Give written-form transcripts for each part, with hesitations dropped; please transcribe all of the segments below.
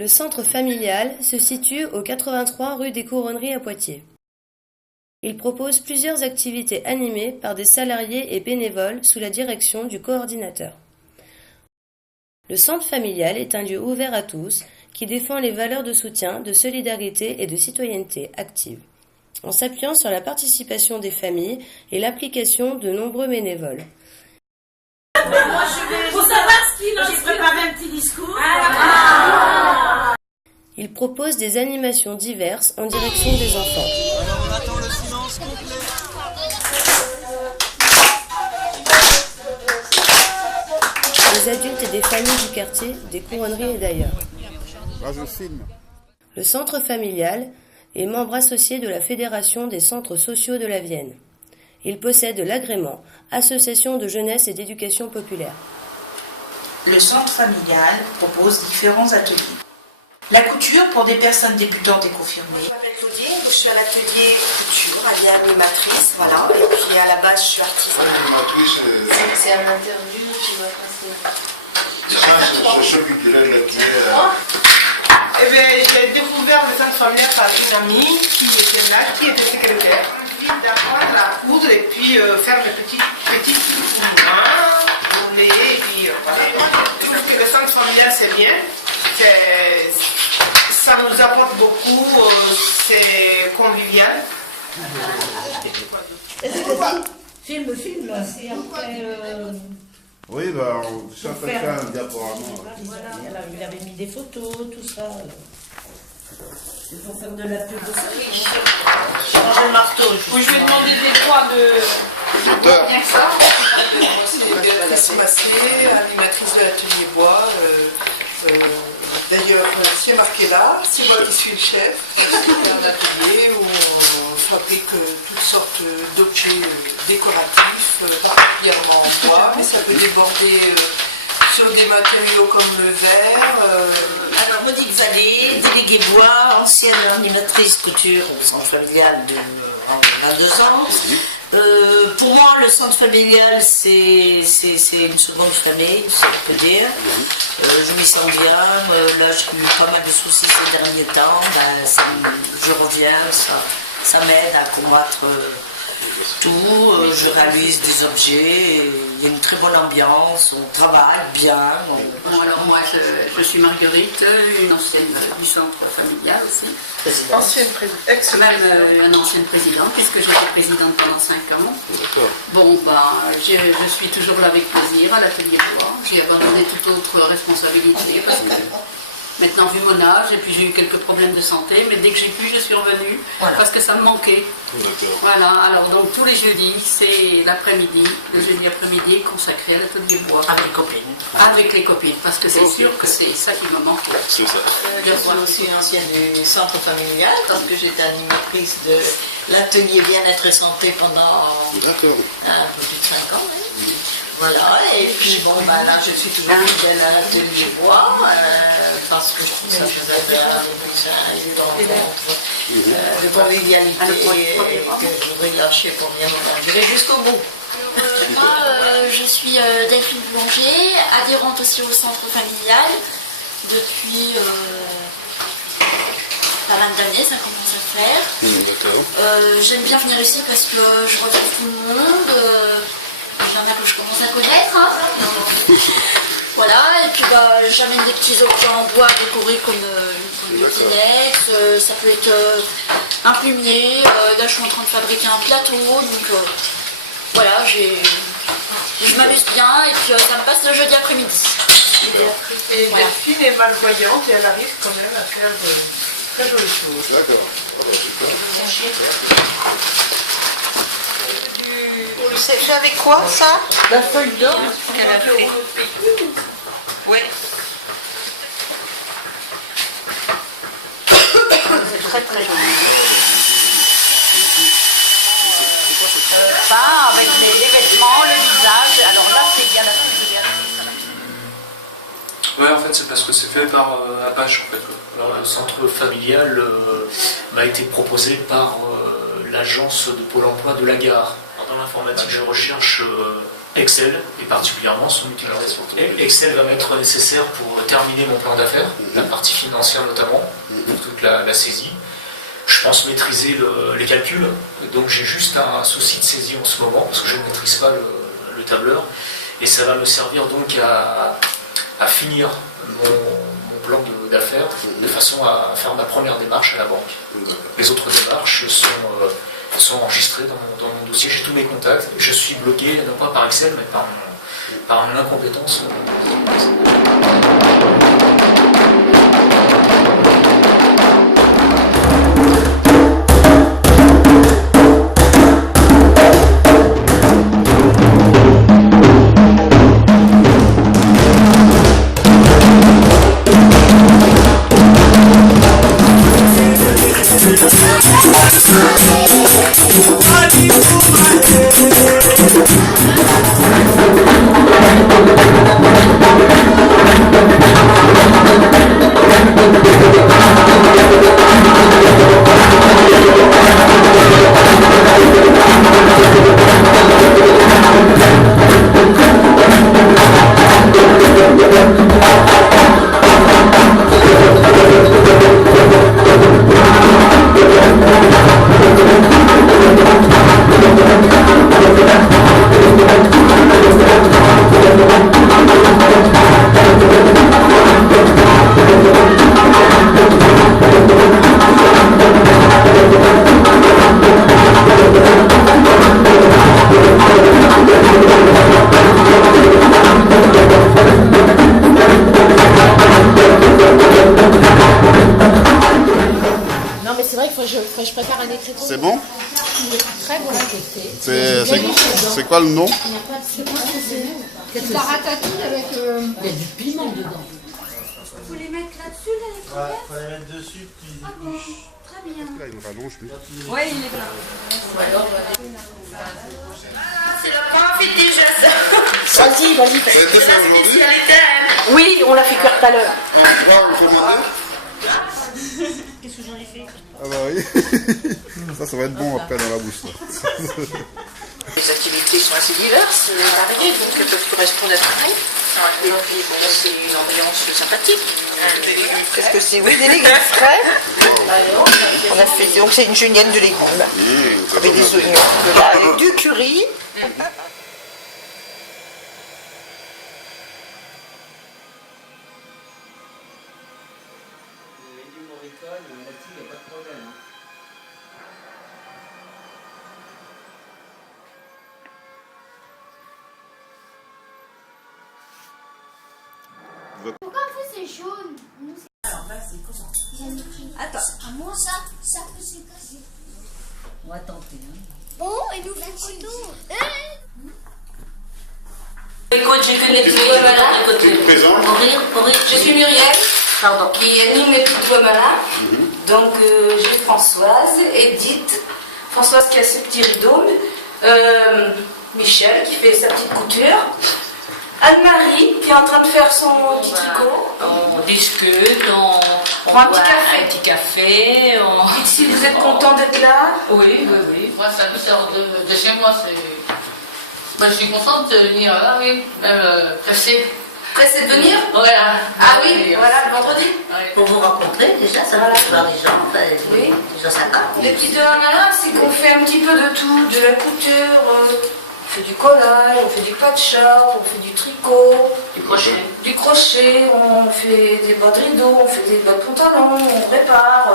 Le centre familial se situe au 83 rue des Couronneries à Poitiers. Il propose plusieurs activités animées par des salariés et bénévoles sous la direction du coordinateur. Le centre familial est un lieu ouvert à tous qui défend les valeurs de soutien, de solidarité et de citoyenneté active, en s'appuyant sur la participation des familles et l'application de nombreux bénévoles. Pour savoir ce qu'il en est, j'ai préparé un petit discours. Il propose des animations diverses en direction des enfants. Alors on attend le silence complet. Des adultes et des familles du quartier, des couronneries et d'ailleurs. Là, je filme. Le centre familial est membre associé de la Fédération des centres sociaux de la Vienne. Il possède l'agrément Association de jeunesse et d'éducation populaire. Le centre familial propose différents ateliers. La couture pour des personnes débutantes et confirmées. Je m'appelle Claudine, je suis à l'atelier couture, animatrice, voilà. Et puis à la base, je suis artiste. C'est un interview, tu vois passer. C'est ça culturel qui est... Eh bien, j'ai découvert le centre familial par une amie qui était là, qui était secrétaire. Ensuite, d'apprendre à coudre et puis faire mes petites mains, rouler, et puis voilà. Je trouve que le centre familial, c'est bien. Ça nous apporte beaucoup, c'est convivial. Film. C'est après. Oui, ben, ça fait un diaporama. Voilà, il avait mis des photos, tout ça. Il faut faire de la pub aussi. Changer le marteau. Oui, je vais demander des droits de. D'auteur. Bien que ça. Moi, c'est Béatrice Massé, animatrice de l'atelier bois. D'ailleurs, c'est marqué là, c'est moi qui suis le chef. C'est un atelier où on fabrique toutes sortes d'objets décoratifs, particulièrement en bois, mais ça peut déborder sur des matériaux comme le verre. Alors, Monique Vallée, déléguée bois, ancienne animatrice couture au centre familial de 22 ans. Pour moi, le centre familial, c'est une seconde famille, si on peut dire. Je m'y sens bien. Là, j'ai eu pas mal de soucis ces derniers temps. Je reviens, ça m'aide à combattre tout. Je réalise des objets. Il y a une très bonne ambiance. On travaille bien. Bon, alors moi, je suis Marguerite, une ancienne du centre familial aussi. Ancienne présidente. Même une ancienne présidente, puisque j'étais présidente pendant 5 ans. Bon, je suis toujours là avec plaisir à l'atelier bois. J'ai abandonné toute autre responsabilité parce que maintenant, vu mon âge, et puis j'ai eu quelques problèmes de santé, mais dès que j'ai pu, je suis revenue parce que ça me manquait. Voilà, alors donc tous les jeudis, c'est l'après-midi, le jeudi après-midi est consacré à l'atelier bois. Avec les copines. Avec les copines, parce que c'est sûr que c'est ça qui me manque. C'est ça. Je suis aussi ancienne du centre familial parce que j'étais animatrice de l'atelier bien-être et santé pendant un peu plus de 5 ans. Oui. Voilà, et puis bon, là je suis toujours fidèle à l'atelier bois parce que je trouve ça très agréable et des rencontres de convivialité et que je voudrais lâcher pour bien m'engager jusqu'au bout. Moi, je suis Delphine Boulanger, adhérente aussi au centre familial depuis pas mal d'années, ça commence à faire. J'aime bien venir ici parce que je retrouve tout le monde. Il y en a que je commence à connaître. Hein. Voilà, et puis j'amène des petits objets en bois décorés comme le Kleenex, ça peut être un plumier. Là, je suis en train de fabriquer un plateau, donc voilà, je m'amuse bien et puis ça me passe le jeudi après-midi. Et voilà. Delphine est malvoyante et elle arrive quand même à faire de très jolies choses. D'accord. C'est fait avec quoi ça? La feuille d'or qu'elle a fait. Oui. C'est très très joli. Avec les vêtements, le visage. Alors là, c'est bien la Ouais, en fait, c'est parce que c'est fait par Apache, en fait. Alors, le centre familial m'a été proposé par l'agence de Pôle emploi de la gare. Dans l'informatique, je recherche Excel, et particulièrement son utilisation. Excel va m'être nécessaire pour terminer mon plan d'affaires, la partie financière notamment, pour toute la saisie. Je pense maîtriser les calculs, donc j'ai juste un souci de saisie en ce moment, parce que je ne maîtrise pas le tableur, et ça va me servir donc à finir mon plan d'affaires, de façon à faire ma première démarche à la banque. Les autres démarches sont enregistrées dans mon dossier, j'ai tous mes contacts, je suis bloqué, non pas par Excel, mais par mon incompétence. Je prépare un écriteau. C'est bon? Très bon. C'est quoi le nom? C'est de la ratatouille avec... Il y a du piment dedans. Faut les mettre là-dessus, là, les Ouais, faut les mettre dessus, puis Ah bon, très bien. Là, il me rallonge, lui. Ouais, il est plein. C'est le profit déjà ça. Vas-y, vas-y. Ça a été fait aujourd'hui? Oui, on l'a fait cuire tout à l'heure. On va le commander? Qu'est-ce que j'en ai fait? Ah bah oui. Ça va être bon après dans la bouche. Les activités sont assez diverses, variées, donc elles peuvent correspondre à tout. Et puis bon, c'est une ambiance sympathique. Qu'est-ce que c'est? Oui, des légumes frais. On a fait, donc c'est une julienne de légumes. Avec des oignons, avec du curry. Pourquoi en fait c'est jaune? Attends. À moi ça peut se casser. On va tenter. Oh, et nous fait photo. Écoute, j'ai que des petits doigts malins. Tu me présentes? Je suis Muriel, qui anime mes petits doigts malins. Donc j'ai Françoise, Edith, Françoise qui a ses petits rideaux, Michel qui fait sa petite couture, Anne-Marie qui est en train de faire son petit tricot. On discute, on prend un boit petit un petit café. Et si vous êtes content d'être là? Oui. Moi, ça me sort de chez moi. Moi, je suis contente de venir là, oui. Même pressée. Pressée de venir? Voilà. Ah oui, voilà, le vendredi. Pour vous rencontrer, déjà, ça va voir des gens, Oui. des gens sympas. Les petits doigts malins, c'est qu'on fait un petit peu de tout, de la couture, on fait du collage, on fait du patchwork, on fait du tricot, du crochet, on fait des bas de rideau, on fait des bas de pantalon, on répare,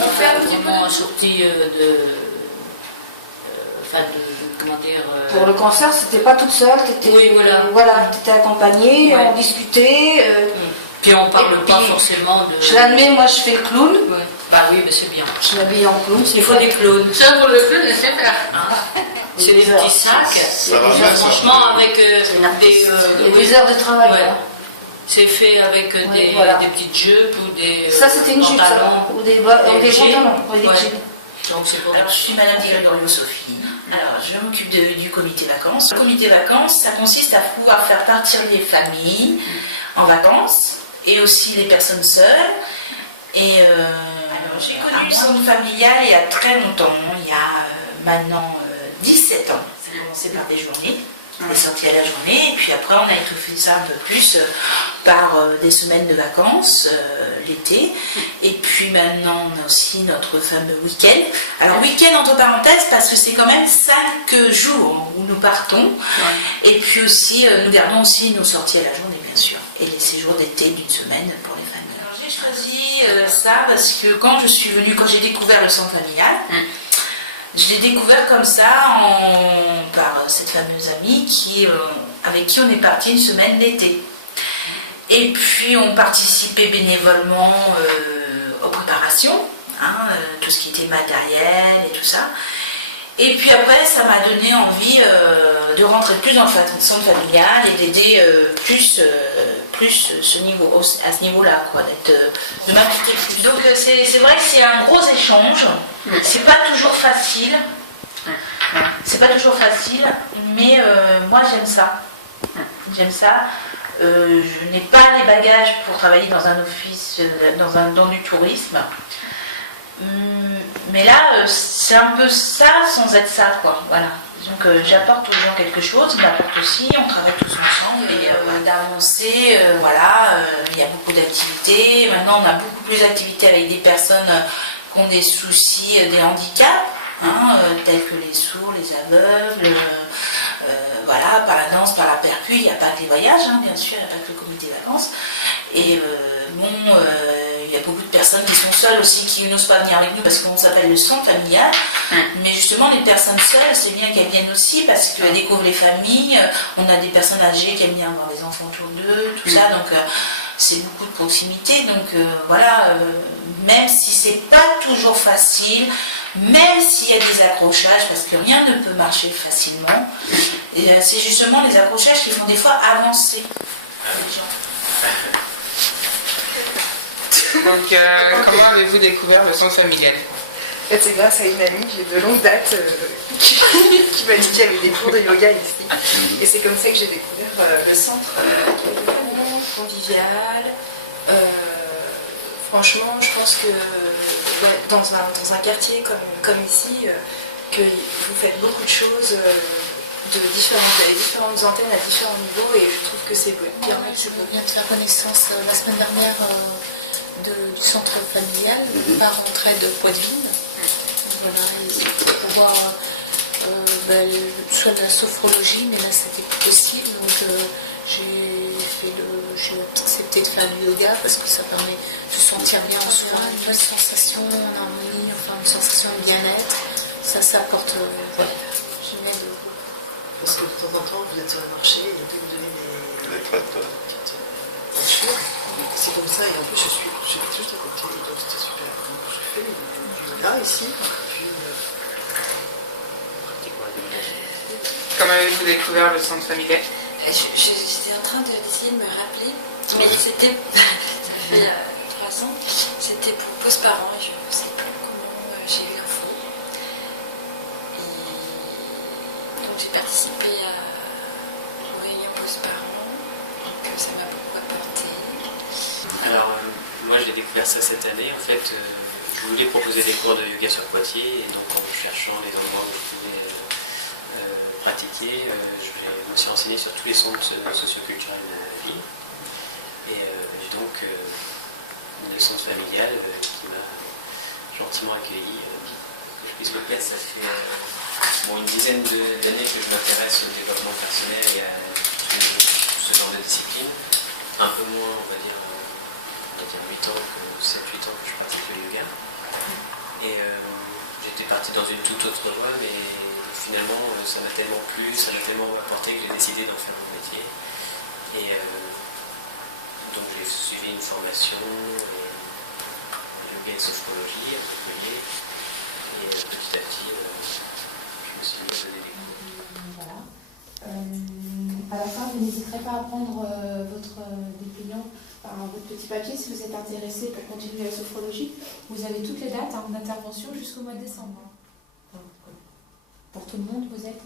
on fait un petit peu de tout. Sorti comment dire... Pour le concert, c'était pas toute seule, t'étais accompagnée, on discutait. Puis on parle pas forcément de... Je l'admets, moi je fais le clown. Bah oui, mais c'est bien. Je l'habille en clown. Il faut des clowns. Ça, pour le clown, c'est faire. C'est des petits sacs. Franchement, avec des heures de travail. Ouais. C'est fait avec des petites jupes ou des ça, c'était une jupe, ça. Ou des pantalons. Donc c'est pour... Alors, je suis Madame Gregorio Sophie. Alors, je m'occupe du comité vacances. Le comité vacances, ça consiste à pouvoir faire partir les familles en vacances et aussi les personnes seules. Et alors, j'ai connu le centre familial il y a très longtemps, il y a maintenant 17 ans. Ça a commencé par des journées. qui est sorti à la journée, et puis après on a étoffé ça un peu plus par des semaines de vacances l'été, et puis maintenant on a aussi notre fameux week-end. Alors week-end entre parenthèses parce que c'est quand même 5 jours où nous partons, et puis aussi nous gardons aussi nos sorties à la journée bien sûr, et les séjours d'été d'une semaine pour les familles. Alors j'ai choisi ça parce que quand j'ai découvert le centre familial, je l'ai découvert comme ça par cette fameuse amie avec qui on est parti une semaine l'été. Et puis on participait bénévolement aux préparations, tout ce qui était matériel et tout ça. Et puis après ça m'a donné envie de rentrer plus dans le centre familial et d'aider plus à ce niveau-là, quoi, de m'impliquer plus. Donc c'est vrai que c'est un gros échange, c'est pas toujours facile, mais moi j'aime ça. Je n'ai pas les bagages pour travailler dans un office, dans du tourisme. Mais là, c'est un peu ça sans être ça, quoi. Voilà. Donc j'apporte aux gens quelque chose, mais apporte aussi, on travaille tous ensemble. Et d'avancer, il y a beaucoup d'activités. Maintenant, on a beaucoup plus d'activités avec des personnes qui ont des soucis, des handicaps, tels que les sourds, les aveugles. Par la danse, par la percu, il n'y a pas que les voyages, bien sûr, il n'y a pas que le comité vacances. Et il y a beaucoup de personnes qui sont seules aussi, qui n'osent pas venir avec nous parce qu'on s'appelle le centre familial. Mais justement, les personnes seules, c'est bien qu'elles viennent aussi parce qu'elles découvrent les familles. On a des personnes âgées qui aiment bien avoir des enfants autour d'eux, tout ça. Donc, c'est beaucoup de proximité. Donc, même si c'est pas toujours facile, même s'il y a des accrochages, parce que rien ne peut marcher facilement, c'est justement les accrochages qui font des fois avancer les gens. Donc, comment avez-vous découvert le centre familial? En fait, c'est grâce à une amie, j'ai de longue date, qui m'a dit qu'il y avait des cours de yoga ici. Et c'est comme ça que j'ai découvert le centre, qui est vraiment convivial. Franchement, je pense que dans un quartier comme ici, que vous faites beaucoup de choses vous avez différentes antennes à différents niveaux, et je trouve que c'est bien. Je viens de faire connaissance la semaine dernière du centre familial par entrée de Poitville. Voilà, et pour pouvoir soit de la sophrologie, mais là c'était plus possible, donc j'ai accepté de faire du yoga parce que ça permet de se sentir bien en soi, une bonne sensation en harmonie, enfin une sensation de bien-être. Ça apporte génial. Parce que de temps en temps, vous êtes sur le marché et vous donnez des brochures. C'est comme ça, et en plus, j'habite juste à côté, donc c'était super. Donc, j'ai fait du yoga ici. Comment avez-vous découvert le centre familial? J'étais en train d'essayer de me rappeler, mais c'était il y a 3 ans, c'était pour post-parents, je ne sais plus comment j'ai eu l'info. Donc j'ai participé aux réunions post-parents, donc ça m'a beaucoup apporté. Alors moi j'ai découvert ça cette année, en fait je voulais proposer des cours de yoga sur Poitiers, et donc en cherchant les endroits où je pouvais pratiquer, je me suis renseigné sur tous les centres socioculturels de la ville, et j'ai donc le centre familial qui m'a gentiment accueilli. Je puisse le faire, ça fait une dizaine d'années que je m'intéresse au développement personnel et à ce genre de discipline, un peu moins on va dire 8 ans que 7-8 ans que je pratique le yoga, et j'étais parti dans une toute autre voie, mais finalement ça m'a tellement plu, ça m'a tellement apporté que j'ai décidé d'en faire mon métier, et donc j'ai suivi une formation en yoga et sophrologie à Montpellier, et petit à petit je me suis mis à donner des cours. Voilà. À la fin, vous n'hésiterez pas à prendre votre dépliant, votre petit papier si vous êtes intéressé pour continuer la sophrologie. Vous avez toutes les dates d'intervention jusqu'au mois de décembre. Pour tout le monde, vous êtes